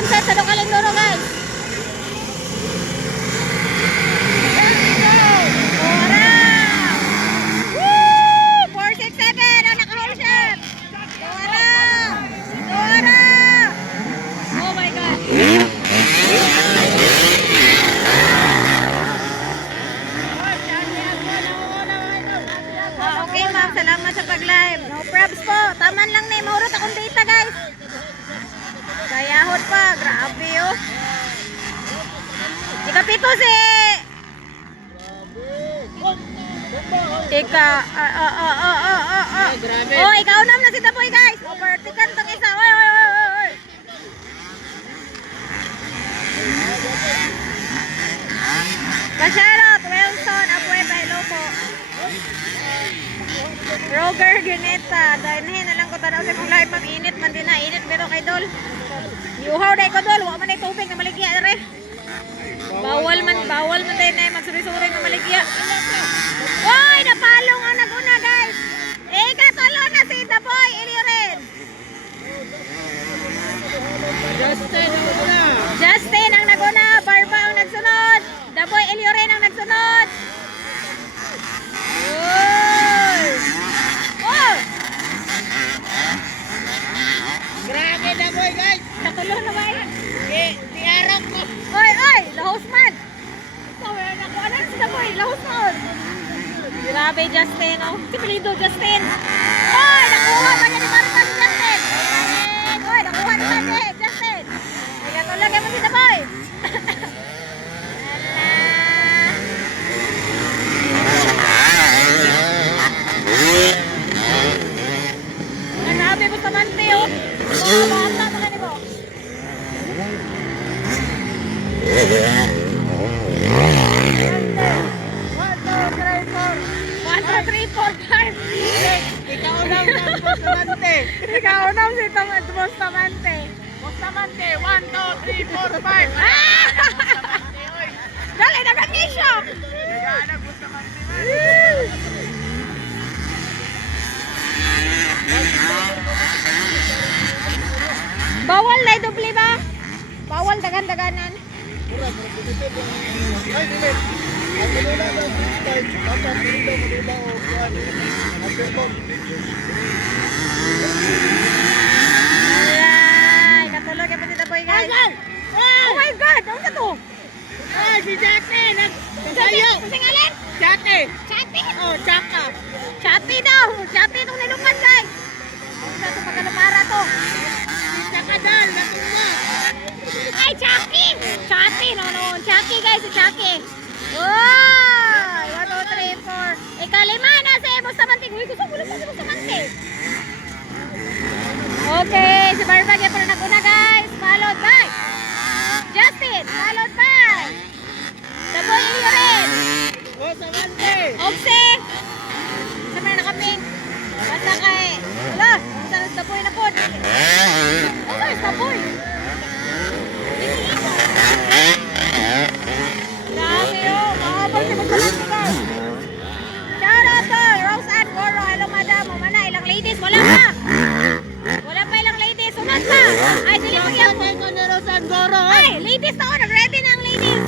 sunset sa Local Indoro, guys. Woo! 467 ang naka-whole shot. Dora! Oh my God. Okay ma'am, salamat sa pag-live. No probs po. Taman lang na, mahurot akong data, guys. Kayahot pa, grabe oh. Ikapito si Oh, ikaw nam na si Tapoy, guys. Overtikan tong isa. Oy. Basharot, Wilson, Apueba, hello po. Roger Gineta, dahinhin na lang ko tanaw sa kong live, ma'am. Init man din na, init pero kay Dol. Yuhaw day ko, Dol. Huwag man ay tubig na maligya na rin. Bawal man din na magsuri-suri na maligya. Uy, napalong ang naguna, guys. Katalo na si The Boy, Iliren. Justin ang naguna, Barba ang nagsunod. The Boy, Iliren ang nagsunod. Uy. Oh! Grabe na boy guys. Katulo na ba yan? Tiarap ko. Oy, lahos man. Ito, wala na ko. Ano si The Boy? Lahos man. Grabe, Justin, oh. Si Pelido, Justin. Oy, nakuha ba niya ni Marta si Justin? Oy, nakuha ni Marta, Justin. Ay, katulog mo si The Boy. Grabe, Bustamante, oh. Mga bata, baka ni mo. 1, 2, 3, 4, 5. Ikaw lang ang Bustamante. Ikaw na si Bustamante. Bustamante, 1, 2, 3, 4, 5. Dali, nag-anisyo. Nag-aanag Bustamante. Bawal na doble ba? Bawal dagan-daganan. Ay, dili. Ang nila lang this time, dapat nila o kuan. Alay, katulog yung pati Boy, guys. Oh my God, ano sa to? Si Jate, nag-sayo. Kasing alin? Jate. Chati? Oh, Chaka. Chati daw. Chati itong nilupan, guys. Ano sa ito pagkalupara to? Si Chaka dal, natuwa. Ay, Chucky! Chucky, no. Chucky, guys, si Chucky. Wow! 1, 2, 3, 4. Ikalima na si Bustamante. Uy, gusto ko lang si Bustamante. Okay, si Barbag yung naguna, guys. Followed by Justin. Followed by The Boy Iliren. Oh, Samante. Opse. Sa mga nakaping. Basta kay... Wala, basta The Boy na po. Oh, guys, The Boy. Grabe oh, mahabang si Bustamante, guys. Shout out to Rose Ann Goro. Hello madam, mana ilang ladies? Wala pa. Wala pa ilang ladies. Sunod pa. Ay, dili mo yan. Sabay ko ni Rosan Goro. Ay, ladies na ako. Nag-ready na ang ladies.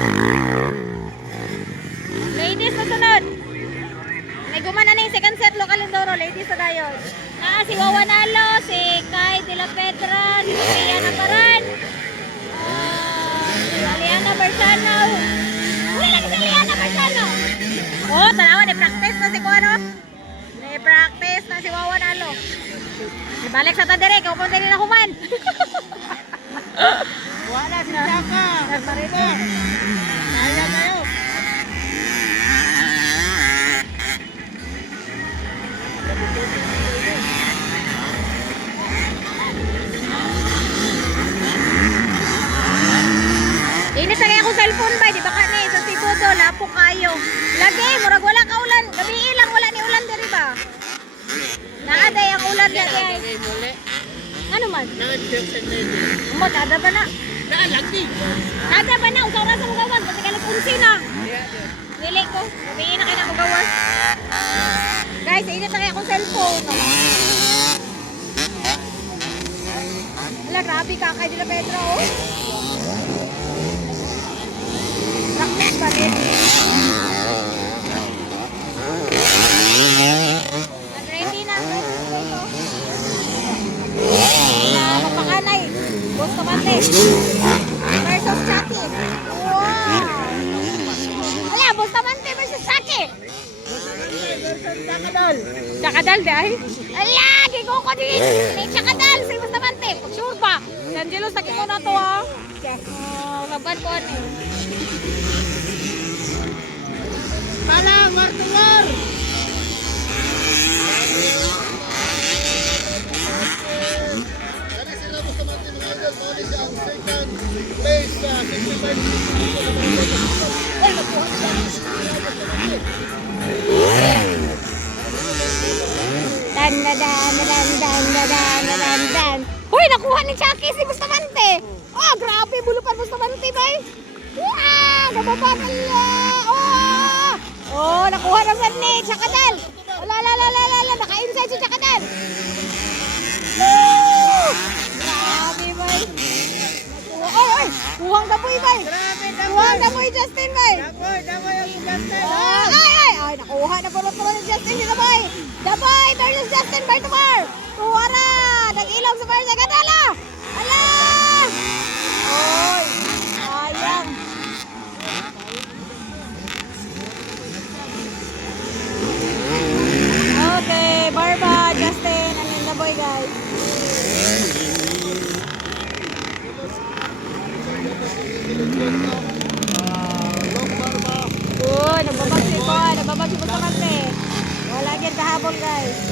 Ladies na sunod. May gumana na yung second set Local Indoro. Ladies na gayon. Si Wawa Nalo, si Kai de la Pedra, si Mariana Baran, si Aliana Barzano. Uli lagi si Aliana Barzano. Oh, tanawa, ni-practice na si Kuano. Ni-practice na si Wawa Nalo. Balik sa tadere, kung kung din na human. Wala si Chaka. Nagmarito. Kaya kayo. Init na kaya akong cellphone ba? Di ba ka sa Sigodo, lapo kayo. Lagi, murag wala ka ulan. Gabi ilang wala ni ulan diri ba? Naaday ang ulan lagi. Ano man? Mo, tada ba na? Lagi. Tada ba na? Usaw na sa mugawan. Pati ka nag-unsi na. Dili ko. Gabi na kayo na mugawan. Guys, init na kaya akong cellphone. Wala, grabe kakay nila Pedro, oh. Practice pa rin. Ready na. Na mapakanay. Bustamante. Versus Chucky. Wow. Wala, Bustamante versus Chucky. Sakadal. Chakadal dahil. Ala, gigo ko din. May Chakadal si Bustamante. Sure pa. Si Angelo sa ko na to ha. Laban ko ano. Pala, Martular. Kani sila gusto man din mga idol. Mali siya ang second place sa 65. Ay, nakuha siya. Dan dan dan dan dan dan dan dan. Hoy, nakuha ni Chucky si Bustamante. Oh, grabe bulupan Bustamante, bay. Wow, nababa pala. Oh. Oh, nakuha ng Sani, Chakadal. La la la la la, naka-inside si Chakadal. Woo! Grabe, bay. Oy, oy, kuhang daboy, bay. Kuhang daboy, Justin, bay. Damoy ang Justin. Ay, nakuha na puro-puro ni Justin si Daboy. Daboy versus Justin Bartomar. Kuwara, nag-ilong sa Barca Gadala. Ala! Oy, sayang. Okay, Barba, Justin, and then Daboy, guys. Uy, nagbabag si Bustamante. Wala yan kahabol, guys.